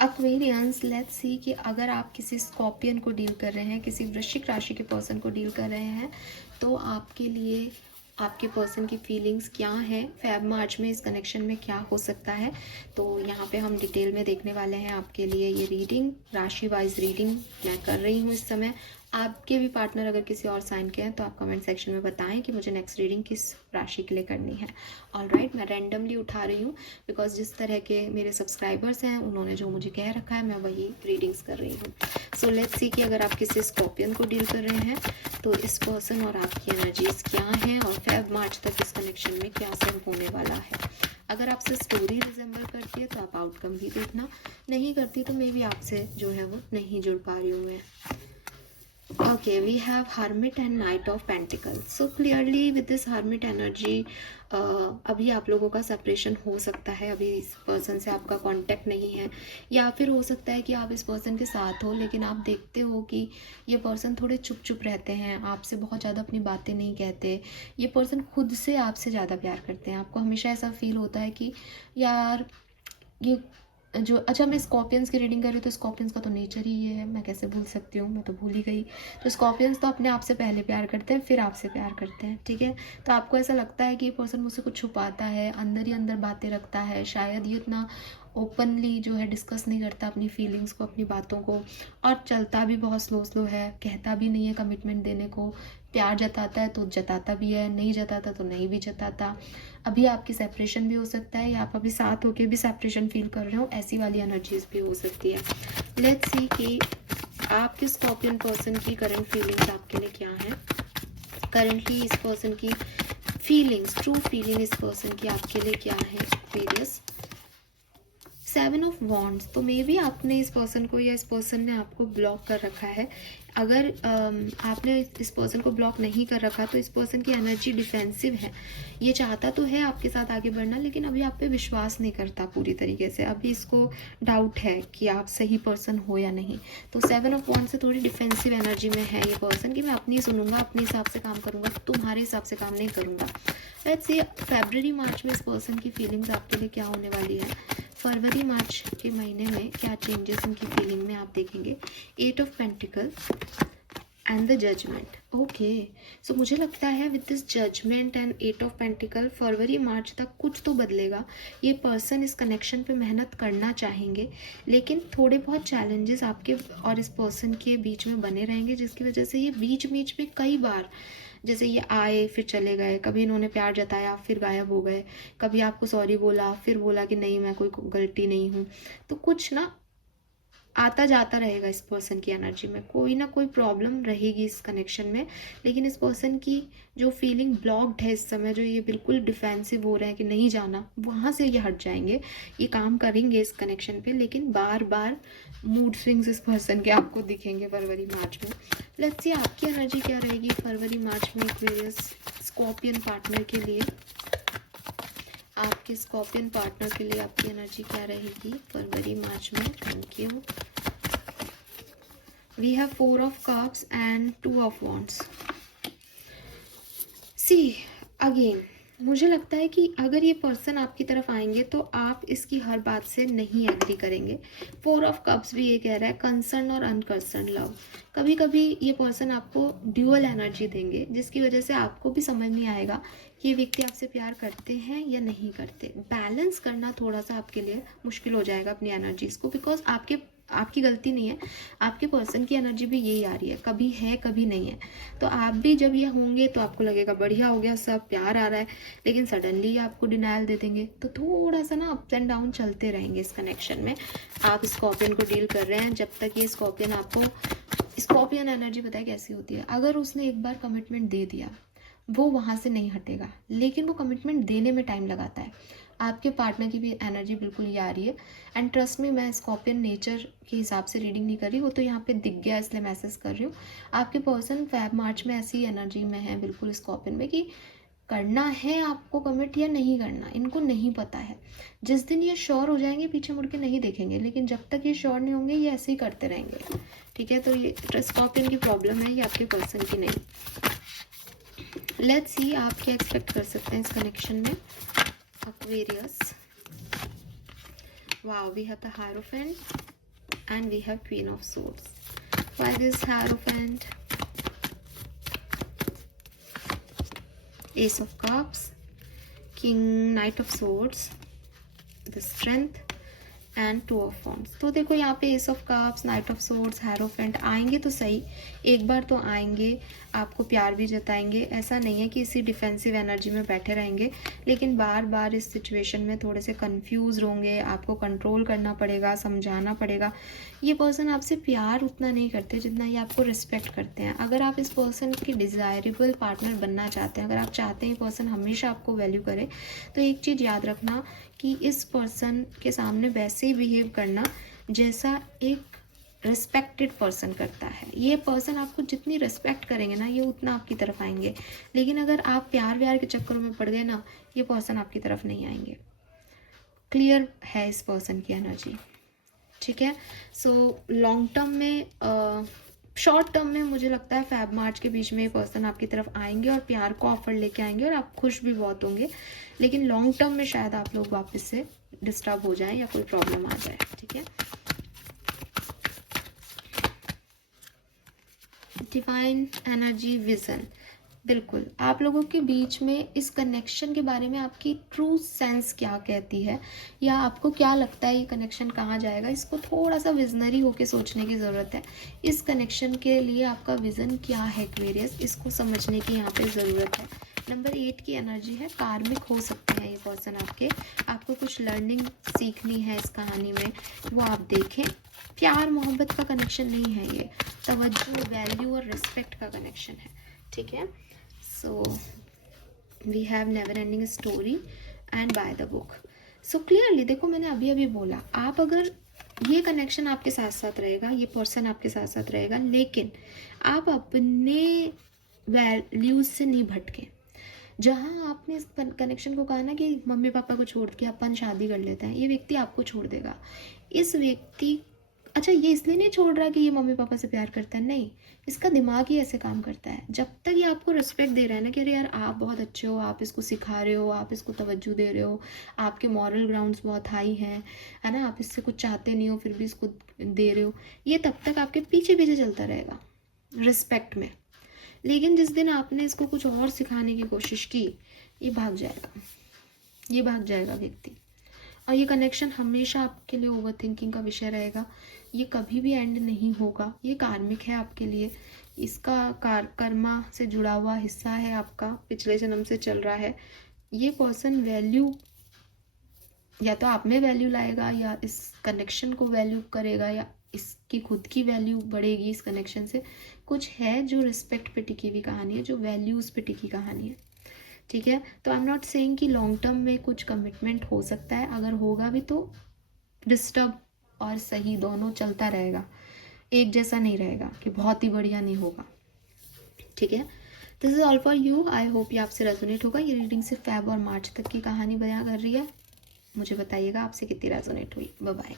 Aquarians, let's see कि अगर आप किसी स्कॉर्पियन को डील कर रहे हैं, किसी वृश्चिक राशि के पर्सन को डील कर रहे हैं, तो आपके लिए आपके पर्सन की फीलिंग्स क्या हैं, फेब मार्च में इस कनेक्शन में क्या हो सकता है। तो यहाँ पे हम डिटेल में देखने वाले हैं आपके लिए ये रीडिंग, राशि वाइज रीडिंग मैं कर रही हूँ इस समय। आपके भी पार्टनर अगर किसी और साइन के हैं तो आप कमेंट सेक्शन में बताएं कि मुझे नेक्स्ट रीडिंग किस राशि के लिए करनी है। ऑलराइट, मैं रैंडमली उठा रही हूँ बिकॉज जिस तरह के मेरे सब्सक्राइबर्स हैं उन्होंने जो मुझे कह रखा है मैं वही रीडिंग्स कर रही हूँ। सो लेट्स सी कि अगर आप किसी स्कॉर्पियन को डील कर रहे हैं तो इस पर्सन और आपकी एनर्जीज क्या हैं और फेब मार्च तक इस कनेक्शन में क्या सब होने वाला है। अगर आपसे स्टोरी रिजेंबल करती है तो आप आउटकम भी देखना, नहीं करती तो मे बी आपसे जो है वो नहीं जुड़ पा रही हूँ मैं। Okay, we have Hermit and Knight of Pentacles. So clearly with this Hermit energy, अभी आप लोगों का सेपरेशन हो सकता है, अभी इस पर्सन से आपका कांटेक्ट नहीं है, या फिर हो सकता है कि आप इस पर्सन के साथ हो लेकिन आप देखते हो कि ये पर्सन थोड़े चुप चुप रहते हैं, आपसे बहुत ज़्यादा अपनी बातें नहीं कहते। ये पर्सन खुद से आपसे ज़्यादा प्यार करते हैं। आपको हमेशा ऐसा फील होता है कि यार ये जो, अच्छा मैं स्कॉर्पियंस की रीडिंग कर रही हूँ तो स्कॉर्पियंस का तो नेचर ही ये है, मैं कैसे भूल सकती हूँ, मैं तो भूल ही गई। तो स्कॉर्पियंस तो अपने आप से पहले प्यार करते हैं फिर आपसे प्यार करते हैं, ठीक है। तो आपको ऐसा लगता है कि ये पर्सन मुझसे कुछ छुपाता है, अंदर ही अंदर बातें रखता है, शायद ये इतना ओपनली जो है डिस्कस नहीं करता अपनी फीलिंग्स को, अपनी बातों को, और चलता भी बहुत स्लो स्लो है, कहता भी नहीं है कमिटमेंट देने को, प्यार जताता है तो जताता भी है, नहीं जताता तो नहीं भी जताता। अभी आपकी सेपरेशन भी हो सकता है या आप अभी साथ होके भी सेपरेशन फील कर रहे हो, ऐसी वाली एनर्जीज भी हो सकती है। लेट्स सी कि आपके स्कॉर्पियन पर्सन की करंट फीलिंग्स आपके लिए क्या है। करंटली इस पर्सन की फीलिंग्स, ट्रू फीलिंग इस पर्सन की आपके लिए क्या है। वेरियस 7 ऑफ वॉन्ड्स, तो मे बी आपने इस पर्सन को या इस पर्सन ने आपको ब्लॉक कर रखा है। अगर आपने इस पर्सन को ब्लॉक नहीं कर रखा तो इस पर्सन की एनर्जी डिफेंसिव है। ये चाहता तो है आपके साथ आगे बढ़ना लेकिन अभी आप पे विश्वास नहीं करता पूरी तरीके से, अभी इसको डाउट है कि आप सही पर्सन हो या नहीं। तो 7 ऑफ वॉन्ड्स से थोड़ी डिफेंसिव एनर्जी में है ये पर्सन कि मैं अपनी सुनूंगा, अपने हिसाब से काम करूंगा, तुम्हारे हिसाब से काम नहीं करूंगा। लेट्स से फरवरी मार्च में इस पर्सन की फीलिंग्स आपके लिए क्या होने वाली है। फरवरी मार्च के महीने में क्या चेंजेस उनकी फीलिंग में आप देखेंगे। 8 of pentacle and the judgement. Okay, so मुझे लगता है with this judgement and 8 of pentacle फरवरी मार्च तक कुछ तो बदलेगा। ये पर्सन इस कनेक्शन पे मेहनत करना चाहेंगे लेकिन थोड़े बहुत चैलेंजेस आपके और इस पर्सन के बीच में बने रहेंगे जिसकी वजह से ये बीच बीच में कई बार जैसे ये आए फिर चले गए, कभी इन्होंने प्यार जताया फिर गायब हो गए, कभी आपको सॉरी बोला फिर बोला कि नहीं मैं कोई गलती नहीं हूँ। तो कुछ ना आता जाता रहेगा इस पर्सन की एनर्जी में, कोई ना कोई प्रॉब्लम रहेगी इस कनेक्शन में। लेकिन इस पर्सन की जो फीलिंग ब्लॉक्ड है इस समय, जो ये बिल्कुल डिफेंसिव हो रहे हैं कि नहीं जाना, वहाँ से ये हट जाएंगे, ये काम करेंगे इस कनेक्शन पे। लेकिन बार बार मूड स्विंग्स इस पर्सन के आपको दिखेंगे फरवरी मार्च में। लेट्स सी आपकी एनर्जी क्या रहेगी फरवरी मार्च में एक्वेरियस स्कॉर्पियन पार्टनर के लिए। आपके स्कॉर्पियन पार्टनर के लिए आपकी एनर्जी क्या रहेगी फरवरी मार्च में। Thank you. We have 4 of cups and 2 of wands. See again मुझे लगता है कि अगर ये पर्सन आपकी तरफ आएंगे तो आप इसकी हर बात से नहीं एग्री करेंगे। 4 ऑफ कप्स भी ये कह रहा है कंसर्न और अनकंसर्न लव। कभी कभी ये पर्सन आपको ड्यूअल एनर्जी देंगे जिसकी वजह से आपको भी समझ नहीं आएगा कि ये व्यक्ति आपसे प्यार करते हैं या नहीं करते। बैलेंस करना थोड़ा सा आपके लिए मुश्किल हो जाएगा अपनी एनर्जीज को, बिकॉज आपकी गलती नहीं है, आपके पर्सन की एनर्जी भी यही आ रही है, कभी है कभी नहीं है। तो आप भी जब ये होंगे तो आपको लगेगा बढ़िया हो गया सब, प्यार आ रहा है, लेकिन सडनली आपको डिनायल दे देंगे। तो थोड़ा सा ना अप्स एंड डाउन चलते रहेंगे इस कनेक्शन में। आप स्कॉर्पियन को डील कर रहे हैं, जब तक ये स्कॉर्पियन आपको, स्कॉर्पियन एनर्जी पता है कैसी होती है, अगर उसने एक बार कमिटमेंट दे दिया वो वहाँ से नहीं हटेगा, लेकिन वो कमिटमेंट देने में टाइम लगाता है। आपके पार्टनर की भी एनर्जी बिल्कुल ये आ रही है। एंड ट्रस्ट में मैं स्कॉर्पियन नेचर के हिसाब से रीडिंग नहीं कर रही, वो तो यहाँ पे दिख गया इसलिए मैसेज कर रही हूँ। आपके पर्सन फेब मार्च में ऐसी एनर्जी में है बिल्कुल स्कॉर्पियन में कि करना है आपको कमिट या नहीं करना, इनको नहीं पता है। जिस दिन ये श्योर हो जाएंगे पीछे मुड़ के नहीं देखेंगे, लेकिन जब तक ये श्योर नहीं होंगे ये ऐसे ही करते रहेंगे, ठीक है। तो ये स्कॉर्पियन की प्रॉब्लम है, ये आपके पर्सन की नहीं। लेट्स सी आप क्या एक्सपेक्ट कर सकते हैं इस कनेक्शन में। Aquarius. Wow, we have the Hierophant and we have Queen of Swords. Why this Hierophant? Ace of Cups, King, Knight of Swords, the Strength and 2 of wands. तो देखो यहाँ पे S of cups, night of swords, hierophant आएंगे तो सही, एक बार तो आएंगे, आपको प्यार भी जताएंगे, ऐसा नहीं है कि इसी डिफेंसिव एनर्जी में बैठे रहेंगे, लेकिन बार बार इस सिचुएशन में थोड़े से कंफ्यूज होंगे, आपको कंट्रोल करना पड़ेगा, समझाना पड़ेगा। ये पर्सन आपसे प्यार उतना नहीं करते जितना ये आपको रिस्पेक्ट करते हैं। अगर आप इस पर्सन की डिज़ायरेबल पार्टनर बनना चाहते हैं, अगर आप चाहते हैं ये पर्सन हमेशा आपको वैल्यू करे, तो एक चीज़ याद रखना कि इस पर्सन के सामने वैसे ही बिहेव करना जैसा एक रिस्पेक्टेड पर्सन करता है। ये पर्सन आपको जितनी रिस्पेक्ट करेंगे ना, ये उतना आपकी तरफ आएंगे, लेकिन अगर आप प्यार व्यार के चक्करों में पड़ गए ना, ये पर्सन आपकी तरफ नहीं आएंगे। क्लियर है इस पर्सन की एनर्जी, ठीक है। सो लॉन्ग टर्म में, शॉर्ट टर्म में मुझे लगता है फेब मार्च के बीच में ये पर्सन आपकी तरफ आएंगे और प्यार को ऑफर लेके आएंगे और आप खुश भी बहुत होंगे, लेकिन लॉन्ग टर्म में शायद आप लोग वापस से डिस्टर्ब हो जाएं या कोई प्रॉब्लम आ जाए, ठीक है। डिवाइन एनर्जी विजन, बिल्कुल आप लोगों के बीच में इस कनेक्शन के बारे में आपकी ट्रू सेंस क्या कहती है, या आपको क्या लगता है ये कनेक्शन कहाँ जाएगा, इसको थोड़ा सा विजनरी होके सोचने की ज़रूरत है। इस कनेक्शन के लिए आपका विज़न क्या है एक्वेरियस, इसको समझने की यहाँ पे ज़रूरत है। नंबर 8 की एनर्जी है, कार्मिक हो सकते हैं ये पर्सन आपके, आपको कुछ लर्निंग सीखनी है इस कहानी में, वो आप देखें। प्यार मोहब्बत का कनेक्शन नहीं है ये, तवज्जो, वैल्यू और रिस्पेक्ट का कनेक्शन है, ठीक है। So we have never ending story and by the book. So clearly देखो, मैंने अभी अभी बोला, आप अगर ये कनेक्शन आपके साथ साथ रहेगा, ये पर्सन आपके साथ साथ रहेगा, लेकिन आप अपने वैल्यूज से नहीं भटके। जहाँ आपने इस कनेक्शन को कहा ना कि मम्मी पापा को छोड़ के अपन शादी कर लेते हैं, ये व्यक्ति आपको छोड़ देगा। इस व्यक्ति, अच्छा ये इसलिए नहीं छोड़ रहा कि ये मम्मी पापा से प्यार करता है, नहीं, इसका दिमाग ही ऐसे काम करता है। जब तक ये आपको रिस्पेक्ट दे रहा है ना कि अरे यार आप बहुत अच्छे हो, आप इसको सिखा रहे हो, आप इसको तवज्जो दे रहे हो, आपके मॉरल ग्राउंड्स बहुत हाई हैं, है ना, आप इससे कुछ चाहते नहीं हो फिर भी इसको दे रहे हो, ये तब तक आपके पीछे पीछे चलता रहेगा रिस्पेक्ट में। लेकिन जिस दिन आपने इसको कुछ और सिखाने की कोशिश की, ये भाग जाएगा, ये भाग जाएगा व्यक्ति। और ये कनेक्शन हमेशा आपके लिए ओवर थिंकिंग का विषय रहेगा, ये कभी भी एंड नहीं होगा। ये कार्मिक है आपके लिए, इसका कर्मा से जुड़ा हुआ हिस्सा है आपका, पिछले जन्म से चल रहा है। ये पर्सन वैल्यू या तो आप में वैल्यू लाएगा, या इस कनेक्शन को वैल्यू करेगा, या इसकी खुद की वैल्यू बढ़ेगी इस कनेक्शन से। कुछ है जो रिस्पेक्ट पे टिकी हुई कहानी है, जो वैल्यूज़ पे टिकी कहानी है, ठीक है। तो आई एम नॉट सेइंग कि लॉन्ग टर्म में कुछ कमिटमेंट हो सकता है, अगर होगा भी तो डिस्टर्ब और सही दोनों चलता रहेगा, एक जैसा नहीं रहेगा कि बहुत ही बढ़िया नहीं होगा, ठीक है। This is all for you, I hope ये आपसे रेजोनेट होगा। ये रीडिंग सिर्फ फेब और मार्च तक की कहानी बयां कर रही है, मुझे बताइएगा आपसे कितनी रेजोनेट हुई। Bye bye.